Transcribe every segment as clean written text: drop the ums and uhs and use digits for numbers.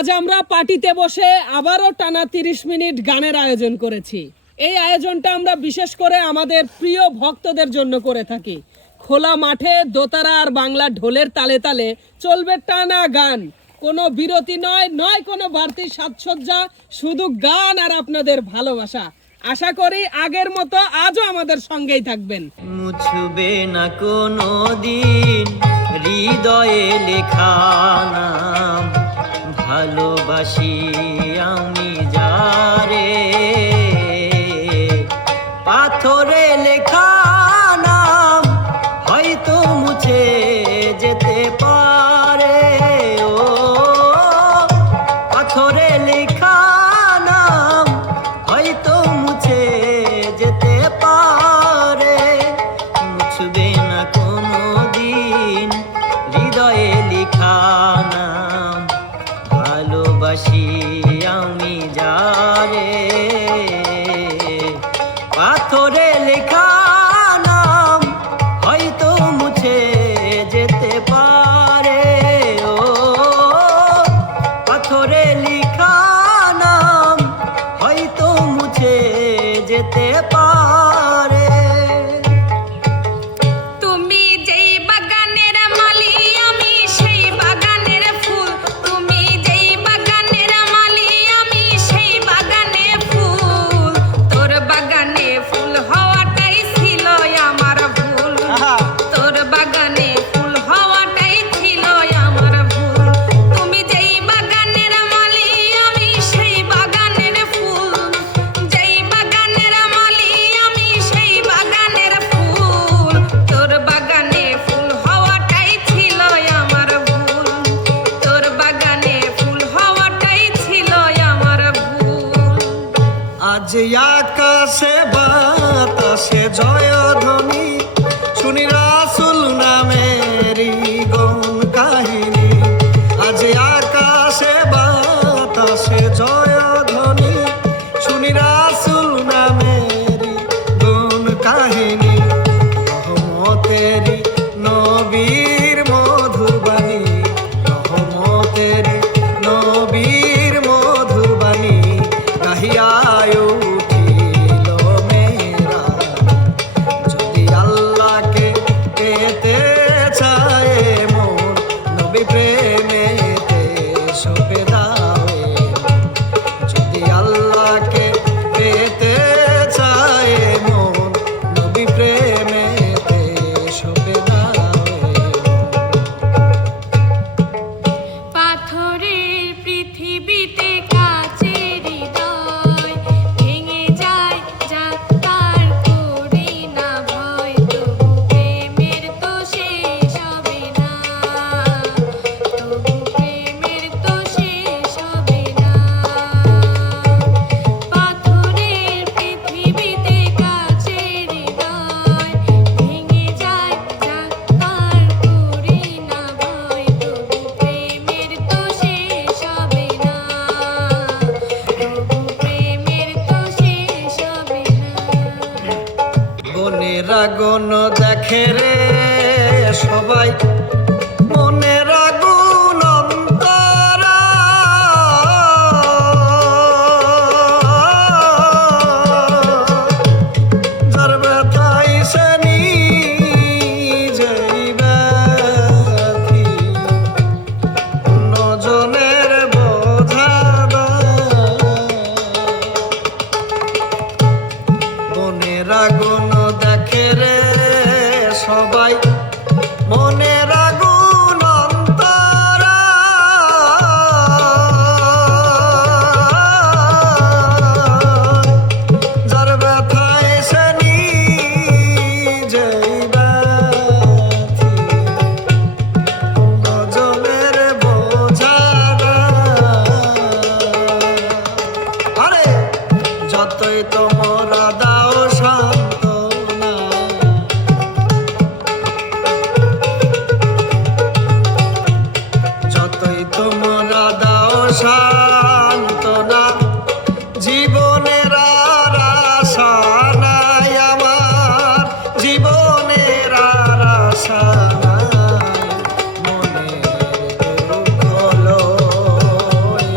আজ আমরা পার্টিতে বসে আবারও টানা 30 মিনিট গানের আয়োজন করেছি। এই আয়োজনটা আমরা বিশেষ করে আমাদের প্রিয় ভক্তদের জন্য করে থাকি। খোলা মাঠে দোতারা আর বাংলা ঢোলের তালে তালে চলবে টানা গান, কোনো বিরতি নয়, নয় কোনো বাড়তি সাজসজ্জা, শুধু গান আর আপনাদের ভালোবাসা। আশা করি আগের মতো আজও আমাদের সঙ্গেই থাকবেন। মুছবে না কোনো দিন হৃদয়ে লেখা নাম, ভালোবাসি আমি যারে। পাথরে লেখা নাম হয়তো মুছে যেতে পারে, ও পাথরে লেখা নাম হয়তো মুছে যেতে পারে। মুছবে না কোনো দিন হৃদয়ে লেখা নাম, ভালোবাসি আমি যারে। পাথরে লেখা নাম হয়তো মুছে যেতে পারে, ও পাথরে লেখা নাম হয়তো মুছে যেতে পারে। তুমি যেই বাগানের মালি আমি সেই বাগানের ফুল, তুমি যেই বাগানের মালি আমি সেই বাগানে ফুল, তোর বাগানে ফুল হওয়াটাই ছিল আমার ভুল, তোর বাগানে ফুল হওয়াটাই ছিল আমার ভুল। তুমি যেই বাগানের মালি আমি সেই বাগানের ফুল, যেই বাগানের মালি আমি সেই বাগানের ফুল, তোর বাগানে ফুল হওয়াটাই ছিল আমার ভুল, তোর বাগানে ফুল হওয়াটাই ছিল আমার ভুল। আজ আকাশে বাতাসে জয়ধ্বনি, শুনি রাসূল নামেরই গুণ কাহিনী। আজ আকাশে বাতাসে জয়ধ্বনি, শুনি রাসূল নামেরই গুণ কাহিনী। রহমতেরই নবীর মধুবাণী, রহমতেরই নবীর মধুবাণী গাহিয়ায় উঠিল মেরা। যদি আল্লাহকে পেতে চায় মন, নবী প্রেমেতে সঁপে দাও এ মন। যদি আল্লাহকে পেতে চায় মন, নবী প্রেমেতে সঁপে দাও এ মন। পাথরের পৃথিবীতে কাচের হৃদয় ভেঙে যায়, যাক পার করি না ভয়, তবু প্রেমের তো শেষ হবে না, তবু প্রেমের তো শেষ হবে না। পাথরের পৃথিবীতে কাচের হৃদয় ভেঙে যায়, যাক পার করি না ভয়, তবু প্রেমের তো শেষ হবে না, তবু প্রেমের তো শেষ হবে না। বনের আগুন দেখে রে সবাই, মনের আগুন অন্তরা। যার ব্যথায় সে নিজেই ব্যথী, অন্যজনের বোঝা দেয়। বনের আগুন দেখে রে সবাই, মনের আগুন অন্তরা। যার ব্যথায় সে নিজেই ব্যথী, অন্যজনের বোঝা দেয়। আরে যতই তোমরা দাও সান্ত্বনা, যতই তোমরা দাও সান্ত্বনা, জীবনের আর আশা নাই আমার, জীবনের আর আশা নাই। মনের দুঃখ লই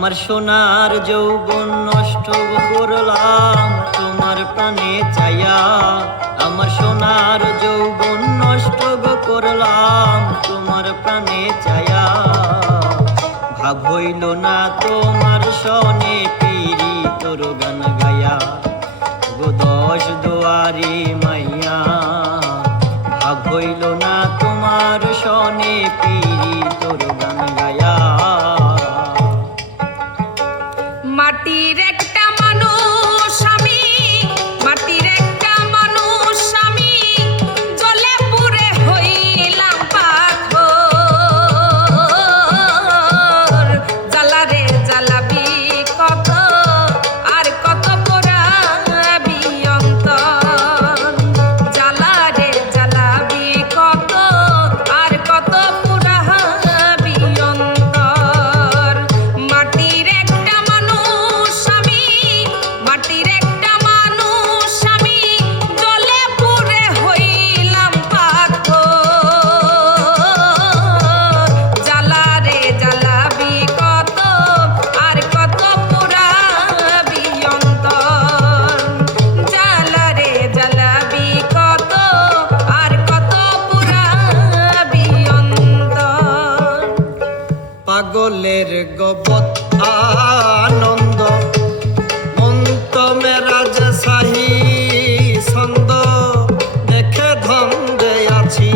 আমার সোনার যৌবন নষ্ট করলাম তোমার প্রাণে চাইয়া, আমার সোনার যৌবন নষ্ট করলাম তোমার প্রাণে চাইয়া। ভাব হইল না তোমার সনে পিরি তোর গান গায়া, গো দশ দুয়ারি মাইয়া। ভাব হইল না তোমার সনে পিরি তোর গান গায়া। মাটির একটা মানুষ আমি, মাটির একটা মানুষ আমি, জ্বলে পুড়ে হইলাম পাথর। জ্বালারে জ্বালাবি কত, আর কত পোড়াবি অন্তর। জ্বালারে জ্বালাবি কত, আর কত পোড়াবি অন্তর। মাটির একটা মানুষ আমি, মাটির একটা মানুষ আমি, জ্বলে পুড়ে হইলাম পাথর। জ্বালারে জ্বালাবি কত, আর কত পোড়াবি অন্তর। জ্বালারে জ্বালাবি কত, আর কত পোড়াবি অন্তর। পাগলের গবত আনন্দ মন্ত মেরাজ সাহি ছন্দ দেখে ধন্দে আছি।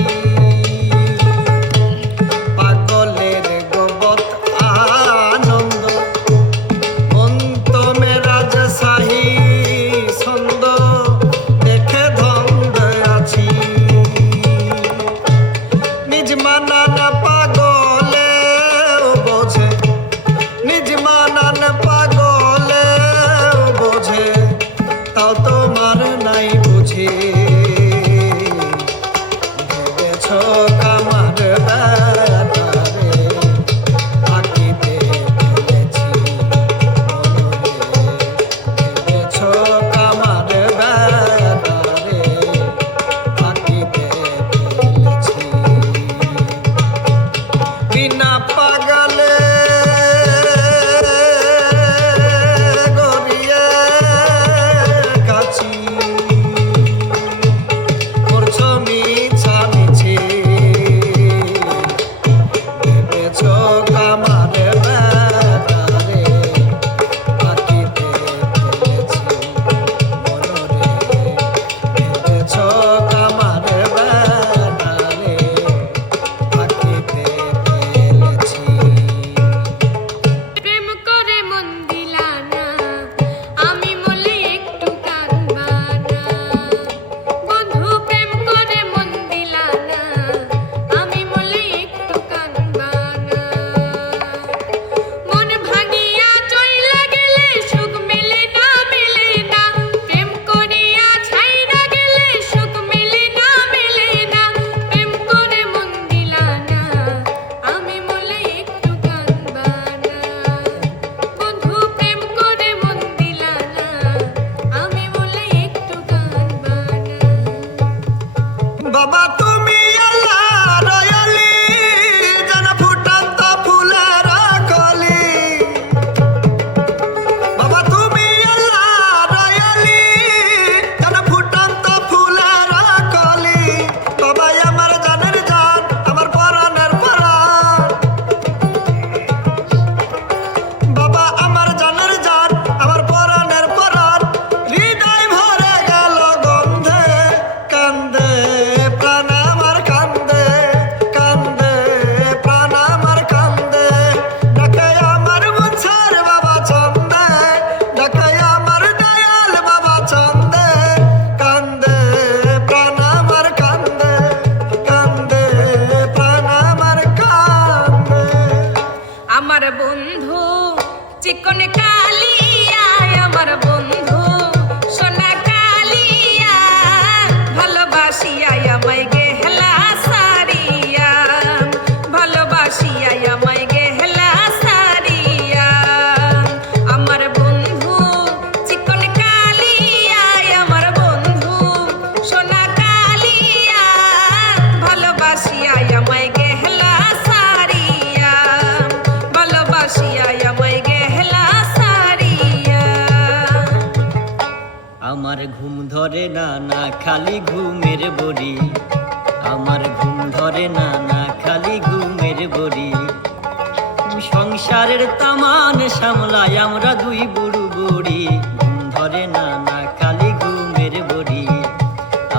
পাগলের গবত আনন্দ মন্ত মেরাজ সাহি ছন্দ দেখে ধন্দে আছি। নিজ মানান পাগলে বোঝে, নিজ মানান পাগলে বোঝে, তাও তোমার নাই বুঝে। ভেবেছ কামার বেটারে আঁকিতে ফেলেছি মনরে। ভেবেছ কামার বেটারে আঁকিতে ফেলেছি। বিনা পাগলে গড়িয়ে কাছি, করছ মিছামিছি। ভেবেছ কামার বেটারে আঁকিতে ফেলেছি মনরে। ভেবেছ কামার বেটারে আঁকিতে ফেলেছি। প্রেম করে মন দিলা না, আমি বলে একটু কাঁদবা না। বন্ধু প্রেম করে মন দিলা না, আমি বলে একটু কাঁদবা না। মন ভাঙিয়া চইলা গেলে সুখ মেলে না, মেলে না। প্রেম করিয়া ছাইরা গেলে সুখ মেলে না, মেলে না। প্রেম করে মন দিলা না, আমি বলে একটু কাঁদবা না। বন্ধু প্রেম করে মন দিলা না, আমি বলে একটু কাঁদবা না। বাবা তুমি আল্লাহ রয়ালি, যেন ফুটন্ত ফুলের কলি। বাবা তুমি আল্লাহ রয়ালি, যেন ফুটন্ত ফুলের কলি। বাবাই আমার জানের জান, আমার পরাণের পরাণ। বাবা আমার জানের জান, আমার পরাণের পরাণ। হৃদয় ভরে গেল গন্ধে, কান্দে প্রাণা আমার ঘুম ধরে না, না খালি ঘুমের বড়ি, আমার ঘুম ধরে না, না খালি ঘুমের বড়ি। সংসারের তামান সামলাই আমরা দুই বুড়ো বুড়ি, ঘুম ধরে না, না খালি ঘুমের বড়ি,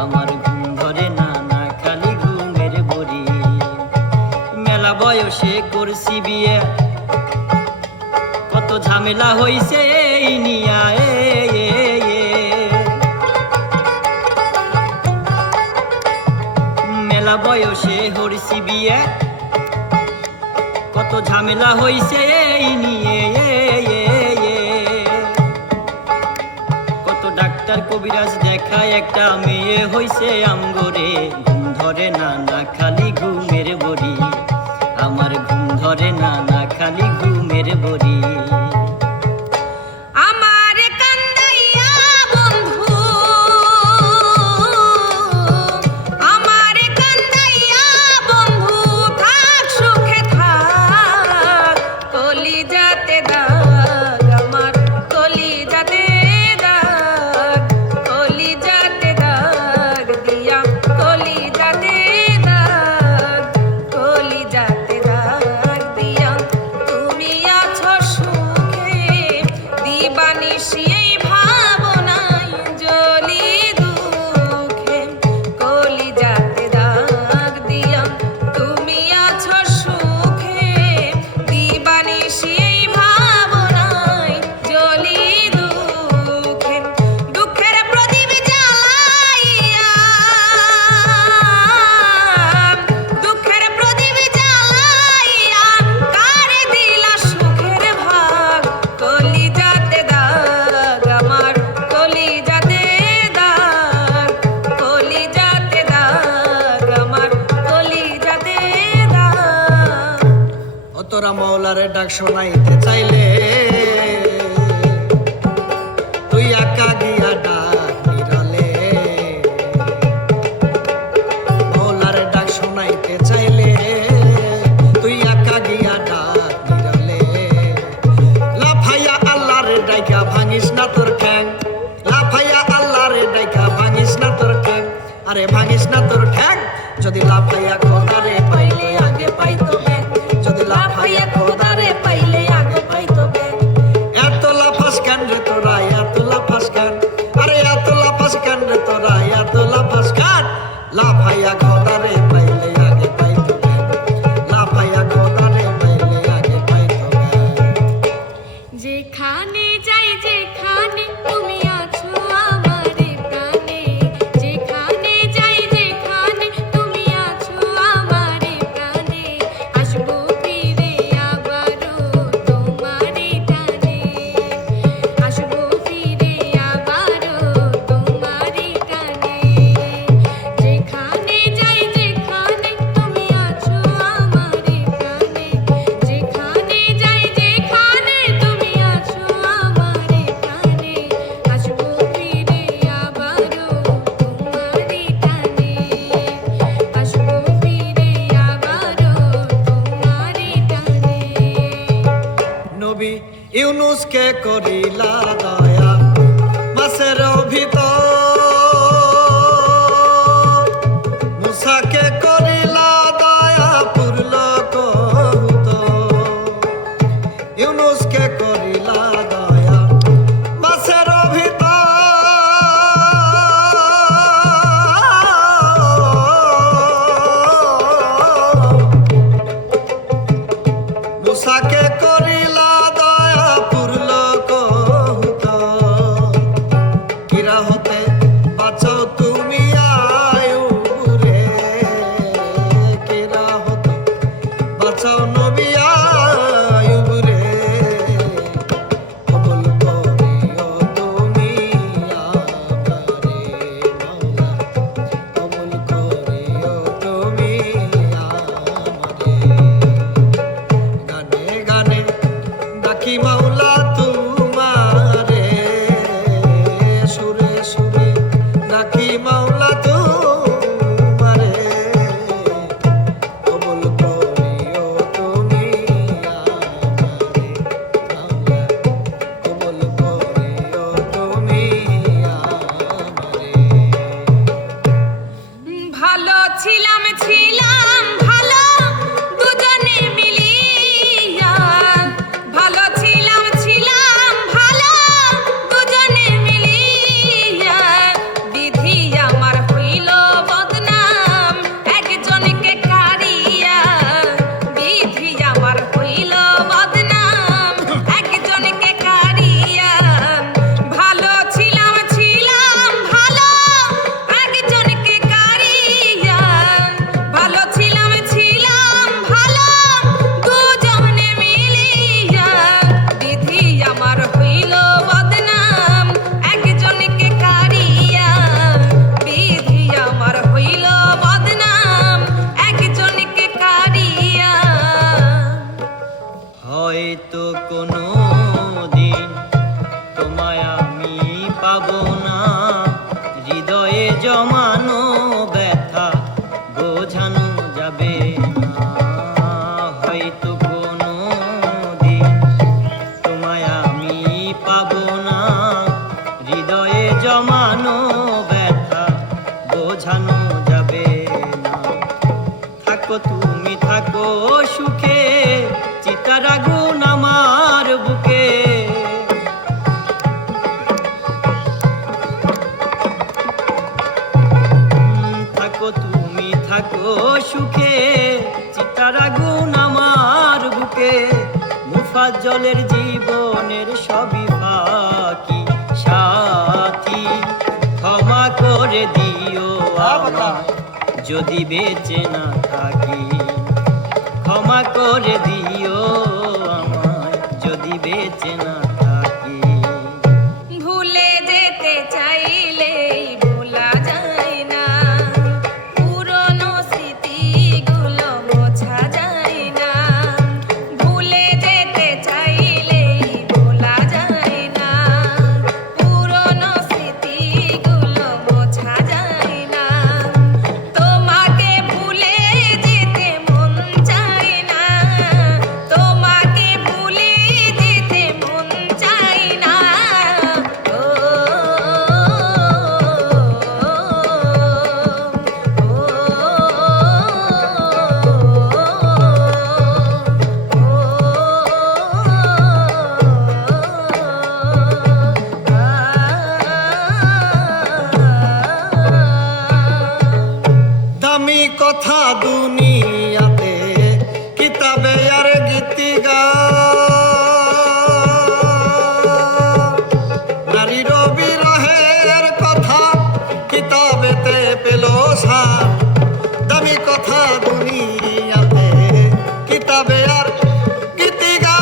আমার ঘুম ধরে না, না খালি ঘুমের বড়ি। মেলা বয়সে করছি বিয়ে, কত ঝামেলা হইছে এই নিয়া মেলা বয়সে হরছি বিয়ে, কত ঝামেলা হইছে এই নিয়ে কত ডাক্তার কবিরাজ দেখায় একটা মেয়ে হইছে আমগরে। ঘুম ধরে না, না খালি ঘুমের বড়ি, আমার ঘুম ধরে না, না খালি ঘুমের বড়ি। আমার কান্দাইয়া বন্ধু, আমার কান্দাইয়া বন্ধু, থাক সুখে থাক, কলিজাতে দাগ, আমার কলিজাতে দাগ, কলিজাতে দাগ দিয়া, কলিজাতে দাগ, কলিজাতে দাগ দিয়া, তুমি আছো সুখে, দিবানিশি এই ভাবনায় জ্বলি দুঃখে, কলিজাতে দাগ দিয়া, তুমি আছো সুখে, দিবানিশি এই ভাবনায় জ্বলি দুঃখে। দুঃখের প্রদীপ জ্বালাইয়া, দুঃখের প্রদীপ জ্বালাইয়া, কারে দিলা সুখের ভাগ, কলিজাতে দাগ, আমার কলিজাতে দাগ, কলিজাতে দাগ, আমার কলিজাতে দাগ। ও তোরা মৌলারে ডাক শোনাইতে চাইলে তুই একা গিয়া ডাক নিরালে। মৌলারে ডাক শোনাইতে চাইলে তুই একা গিয়া ডাক নিরালে। লাফাইয়া আল্লাহরে ডাইকা ভাঙিস না তোর ঠ্যাং, লাফাইয়া আল্লাহরে ডাইকা ভাঙিস না তোর ঠ্যাং, আরে ভাঙিস না তোর ঠ্যাং। যদি লাফাইয়া খোদারে পাইলে আগে পাইতো ব্যাং, যদি লাফাইয়া খোদারে পাইলে আগে পাইতো ব্যাং। এত লাফাস কেন রে তোরা, এত লাফাস কেন, আরে এত লাফাস কেন রে তোরা, এত লাফাস কেন। লাফাইয়া খোদারে পাইলে আগে পাইতো ব্যাং, লাফাইয়া খোদারে পাইলে আগে পাইতো ব্যাং। যেখানে যাই যেখানে তুমি আছো আমারে প্রাণে, যেখানে যাই যেখানে তুমি আছো আমারে প্রাণে, আসবো ফিরে আবারও তোমারে টানে, আসবো ফিরে আবারও তোমারে টানে। যেখানে যাই যেখানে তুমি আছো আমারে প্রাণে, যেখানে যাই যেখানে তুমি আছো আমারে প্রাণে, আসবো ফিরে আবারও তোমারে টানে, আসবো ফিরে আবারও তোমারে টানে। নবী ইউনুসকে করিলা দয়া মাছের ভিতর, মুসাকে করিলা দয়া পুরল কবুতর। ইউনুসকে করিলা দয়া মাছের ভিতর, মুসাকে করিলা দয়া পুরল কবুতর। কিরা হতে বাঁচাও তুমি আয়ুরে, কিরা হতে বাঁচাও নবী আয়ুরে। কবুল করিও তুমি আমারে মাওলা, কবুল করিও তুমি আমারে। গানে গানে ডাকি মাওলা তোমারে, সুরে সুরে ডাকি মাওলা তোমারে। কবুল করিও তুমি আমারে মাওলা, কবুল করিও তুমি আমারে। ছিলাম ছিলাম ভালো দুজনে মিলিয়া ভালো ছিলাম ছিলাম ভালো দুজনে মিলিয়া বিধি আমার হইল বদনাম একজনকে কারিয়া বিধি আমার হইল বদনাম একজনকে কারিয়া ভালো ছিলাম ছিলাম ভালো একজনকে কারিয়া ভালো ছিলাম ছিলাম ভালো দুজনে মিলিয়া বিধি আমার হইল বদনাম একজনকে কারিয়া বিধি আমার হইল বদনাম একজনকে কারিয়া হয়তো কোনো দিন তোমায় আমি পাবো না, হৃদয়ে জমানো ব্যথা বোঝানো যাবে না। হয়তো কোনো দিন তোমায় আমি পাবো না, হৃদয়ে জমানো ব্যথা বোঝানো যাবে না। থাকো তুমি থাকো সুখে, চিতার আগুন আমার বুকে। থাকো তুমি থাকো সুখে, চিতার আগুন আমার বুকে। মুফাজ্জলের জীবনের সবই ফাঁকি সাথী, ক্ষমা করে দিও আমায় যদি বেঁচে না থাকি। ক্ষমা করে দিও আমায় যদি বেঁচে না থাকি। ভুলে যেতে চাইলেই ভোলা যায় না, পুরনো স্মৃতিগুলো মোছা যায় না। ভুলে যেতে চাইলেই ভোলা যায় না, পুরনো স্মৃতিগুলো মোছা যায় না। তোমাকে ভুলে যেতে মন চায় না, তোমাকে ভুলে যেতে মন চায় না। ও দামি কথা দুনিয়াতে কিতাবে আর গীতিগা, নারীর বিরহের কথা কিতাবেতে পেল সার। দামি কথা দুনিয়াতে কিতাবে আর গীতিগা,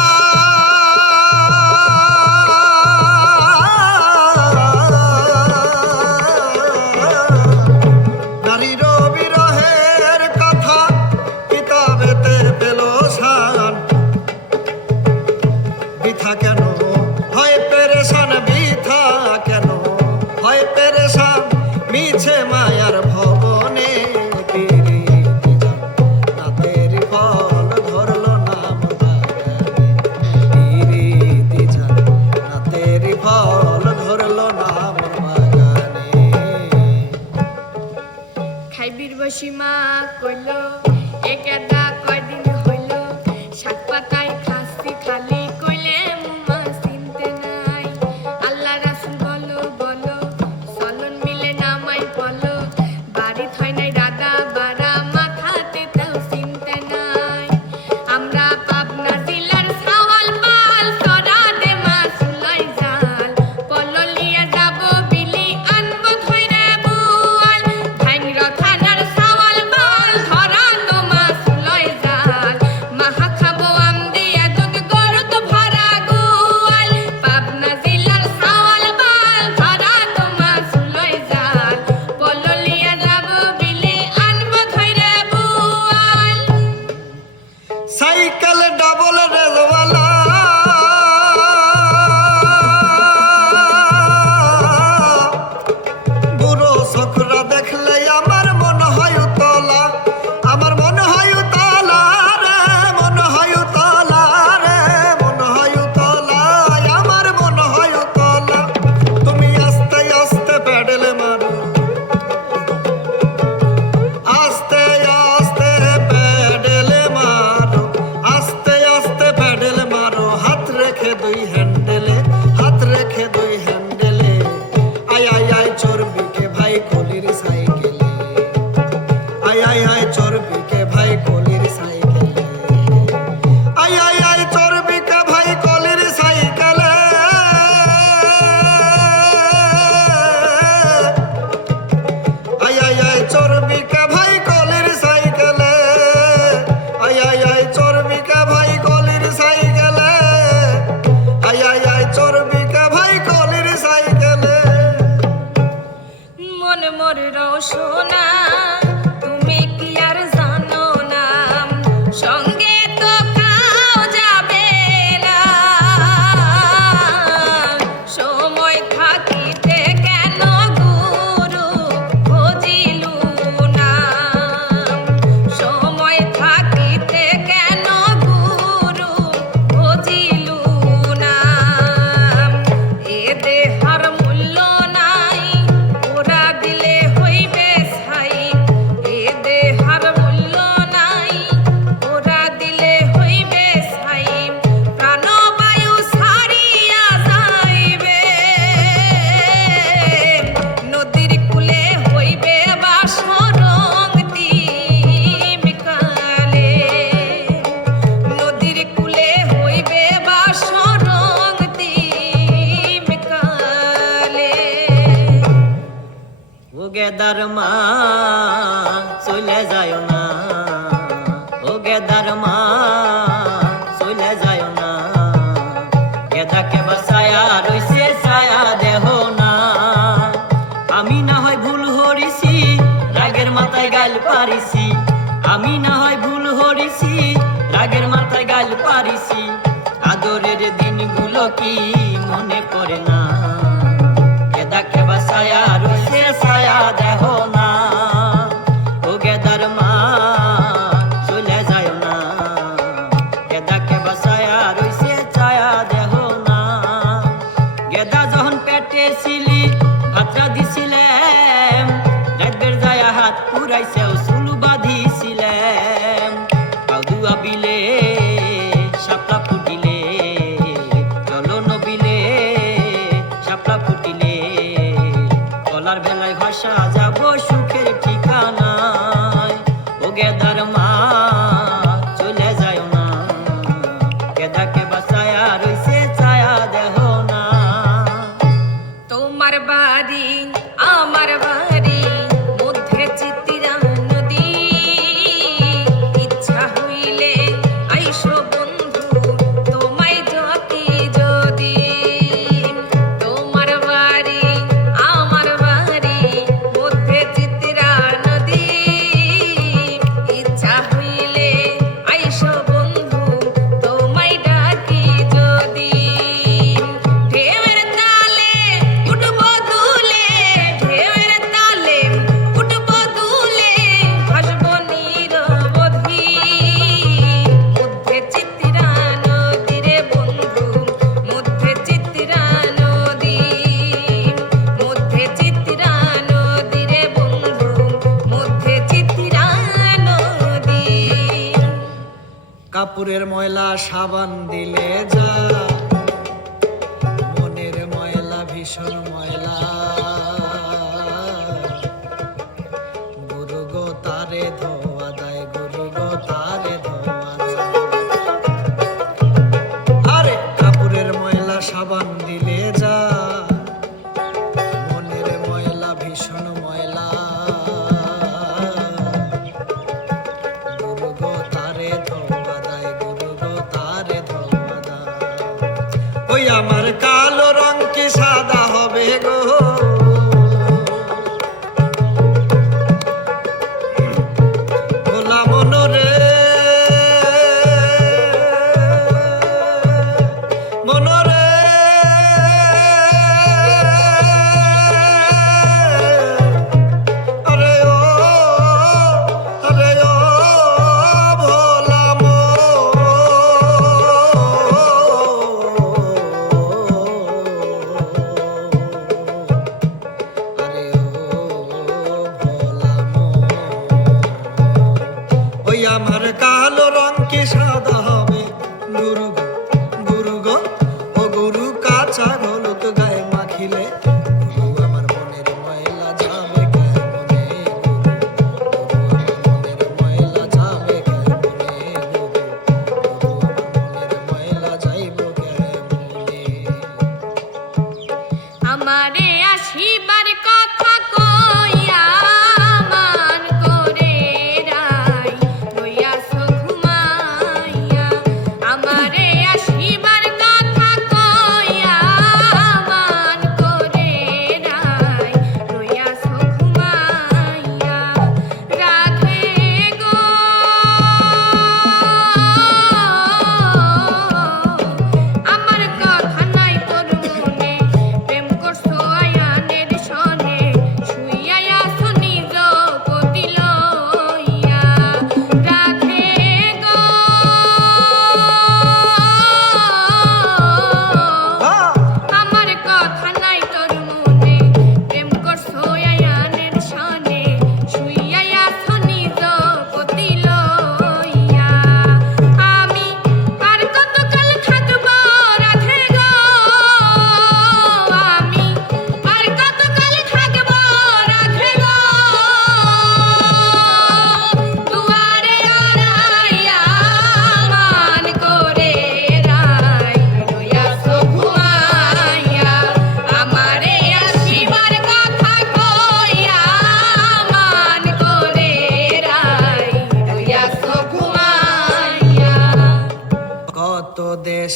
নারীর বিরহের কথা কিতাবেতে পেল সার। বৃথা কেন হয় পেরেশান, বৃথা কেন হয় পেরেশান, মিছে মায়ার ভবনে নাতের ফল ধরলো নাম বাগানে। নাতের ফল ধরলো নাম বাগানে। খাইবির বসি মা কইল একেটা কয়দিন হইল, শাক পাতায় খাসি খালি কইলে মুমা চিনতে নাই। আল্লাহ রাসূল বলো বলো চলন মিলে নামাই বলো, বাড়ি থয় নাই দাদা বাড়া মাথাতে তাও চিনতে নাই। আমরা পাবনা জেলার সাওয়াল পাল সরাদে মাছ লাই জাল, পললিয়া যাব বিলি আনবো ধইরা বুয়াল। ভাঙ্গরা থানার সাওয়াল পাল ধরা তো মাছ লয় সোনা তুমি কি আর জানো না সঙ্গে তো কাউ যাবে না সময় থাকিতে কেন গুরু ভজিলু না সময় থাকিতে কেন গুরু ভজিলু না এ দেহার মূল্য নাই ওরা দিলে হইবে ছাই এ দেহার মূল্য নাই ওরা দিলে হইবে ছাই প্রাণবায়ু ছাড়িয়া যাইবে নদীর কূলে হইবে বাসরং তিমিকালে নদীর কূলে হইবে বাসরং তিমিকালে ও গেদার মা চলে যায় না ও গেদার মা চলে যায় না গেদাকে বাসায়া রইছে ছায়া দেহ না আমি না হয় ভুল হরিছি রাগের মাথায় গাল পারিছি আমি না হয় ভুল হরিছি রাগের মাথায় গাল পারিছি আদরের দিনগুলো কি মনে পড়ে না গেদাকে বাসায়া রইছে ছায়া দেহ না ও গেদার মা চলে যায় না গেদাকে বাসায়া রইছে ছায়া দেহ না গেদা যখন পেটে ছিলি ভাতরা দিছিলাম রাতবের যায় হাত পুরাইছে চুলু বাঁধিছিলাম কাউদুয়া বিলে শাপলা ফুটিলে চলো নবিলে শাপলা ফুটিলে কলার বেলায় ভাষা যাব সুখের ঠিকানায় ও গেদার মা চলে যায় না গেদাকে বাসায়া রইছে ছায়া দেহ না তোমার বাড়ি আমার বাড়ি মধ্যে চিত্রা নদী ইচ্ছা হইলে আইসো বন্ধু তোমায় যতি যদি তোমার বাড়ি আমার বাড়ি মধ্যে চিত্রা নদী ইচ্ছা হইলে আইসো বন্ধু তোমায় ডাকি যদি ঢেউয়ের তালে উঠবো দুলে ঢেউয়ের তালে উঠবো দুলে ভাসবো নিরবধি মধ্যে চিত্রা নদী রে বন্ধু মধ্যে চিত্রা নদী মধ্যে চিত্রা নদী রে বন্ধু মধ্যে চিত্রা নদী কাপড়ের ময়লা সাবান দিলে যা মনের ময়লা ভীষণ ময়লা গুরু গো তারে ধোয়া দেয় গুরু গো তারে ধোয়া দেয় আরে কাপড়ের ময়লা সাবান দিলে যা মনের ময়লা ভীষণ ময়লা গুরু গো তারে ধোয়া দেয় গুরু গো তারে ধোয়া দেয় ওই আমার কালো রং কি সাদা হবে গো ভোলা মনরে মনরে আরে ও ভোলা আরে ও ভোলা ওই আমার কালো রং কি সাদা হবে গুরু গো গুরু গো ও গুরু কাঁচা হলুদ গায়ে মাখিলে গুরু আমার মনের ময়লা যাবে কেমনে গুরু আমার মনের ময়লা যাবে কেমনে গুরু আমার মনের ময়লা যাইব কেমনে আমারে আসিবার কথা কইয়া মান করে রাই লইয়াছো ঘুমাইয়া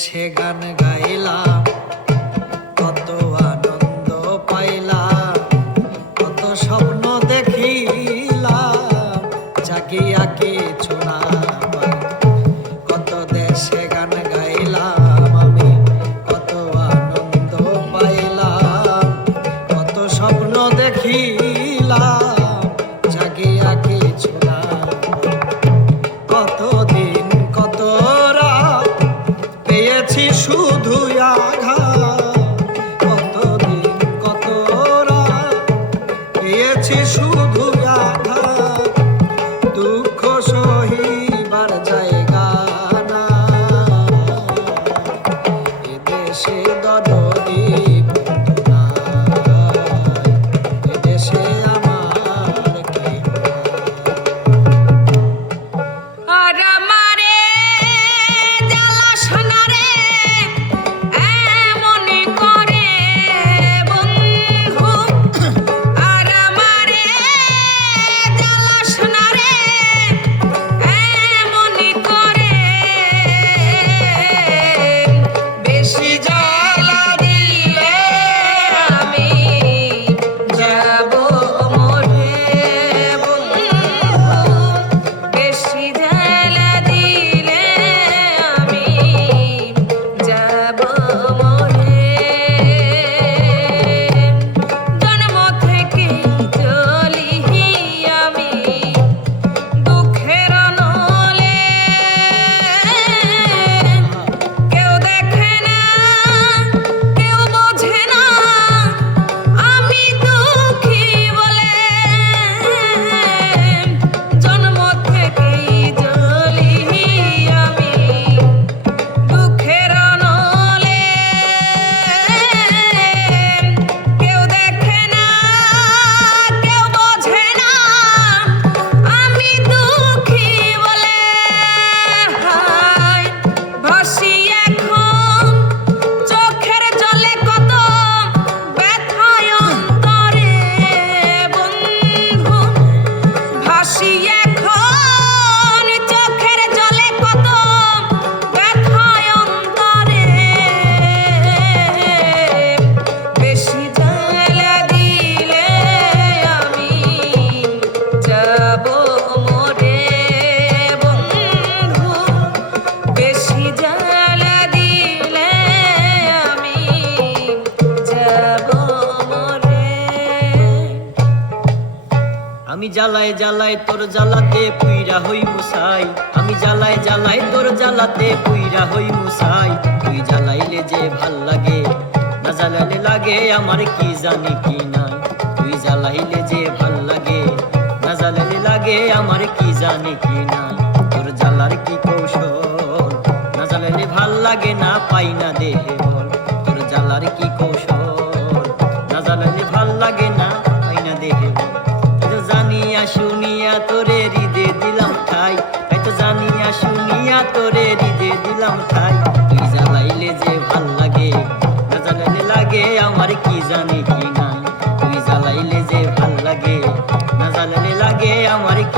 দেশে গান গাইলাম, কত আনন্দ পাইলাম, কত স্বপ্ন দেখিলাম, জাগিয়া কিছু না পাই। কত দেশে গান গাইলাম আমি, কত আনন্দ পাইলাম, কত স্বপ্ন দেখিলাম, জাগিয়া কিছু না পাই। কতদিন কত রাত পেয়েছি শুধু আঘাত, কতদিন কত রাত পেয়েছি শুধু আঘাত, দুঃখ সহিবার জায়গা না, এদেশে দরদি বন্ধু নাই, এদেশে আমার কি আর আমারে জ্বালা সোনারে এমন করে বন্ধু, আর আমারে জ্বালা সোনারে এমন করে, বেশি জ্বালা দিলে আমি যাব মরে বন্ধু, বেশি জ্বালা দিলে আমি যাব মরে। জন্ম থেকে চলি আমি দুঃখের নলে, কেউ দেখে না কেউ বোঝে না আমি দুঃখী বলে, জন্ম থেকেই জ্বলি আমি দুঃখের নলে, কেউ দেখে না কেউ বোঝে না আমি দুঃখী বলে। হায় ভাসি এখন চোখের জলে কত ব্যথায় অন্তরে বন্ধু, ভাসি এখন চোখের জলে কত ব্যথায় অন্তরে, বেশি জ্বালা দিলে আমি যাব মরে বন্ধু, বেশি জ্বালা দিলে আমি যাব মরে। আমি জ্বালায় জ্বালায় তোর জ্বালাতে পুইরা হই মুসাই, আমি জ্বালায় জ্বালায় তোর জ্বালাতে পুইরা হই মুসাই, তুই জ্বালাইলে যে ভাল লাগে, না জ্বালালে লাগে আমার কি জানি কি নাই, তুই জ্বালাইলে যে ভাল লাগে, না জ্বালালে লাগে আমার কি জানি কি নাই, তোর জ্বালার কি কৌশল, না জ্বালালে ভাল লাগে না পাই না দেহে বল, তোর জ্বালার কি কৌশল, না জ্বালালে ভাল লাগে না পাই না দেহে বল। তো জানিয়া শুনিয়া তোরে হৃদে দিলাম ঠাই, তো জানিয়া শুনিয়া তোরে হৃদে দিলাম ঠাই, তুই জ্বালাইলে যে ভাল লাগে, না জ্বালালে লাগে আমার কি জানি কি নাই, তুই জ্বালাইলে যে ভাল লাগে, না জ্বালালে লাগে আমার কি